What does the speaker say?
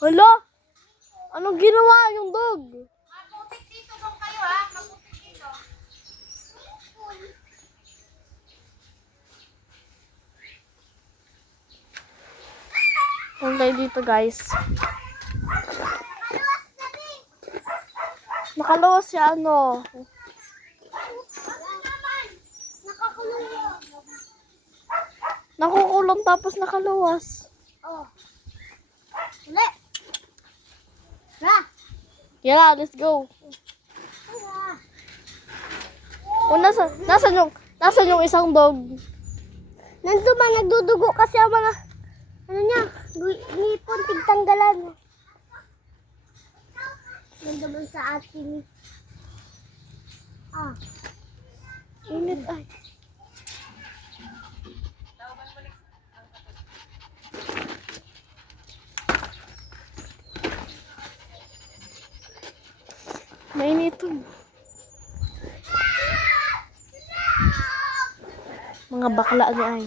Hala? Anong ginawa yung dog? Maputik dito doon kayo ha. Maputik dito. Hanggang dito guys. Nakaluwas siya ano. Nakukulong tapos nakaluwas. Oh. Uli. Ra. Yeah, let's go. O, nasan yung isang dog? Nandun man, nagdudugo kasi ang mga, ano niya, ngipon, tigtanggalan. Nandun man sa atin. Ah. Init ay. Mainiton. Mga bakla ni ay.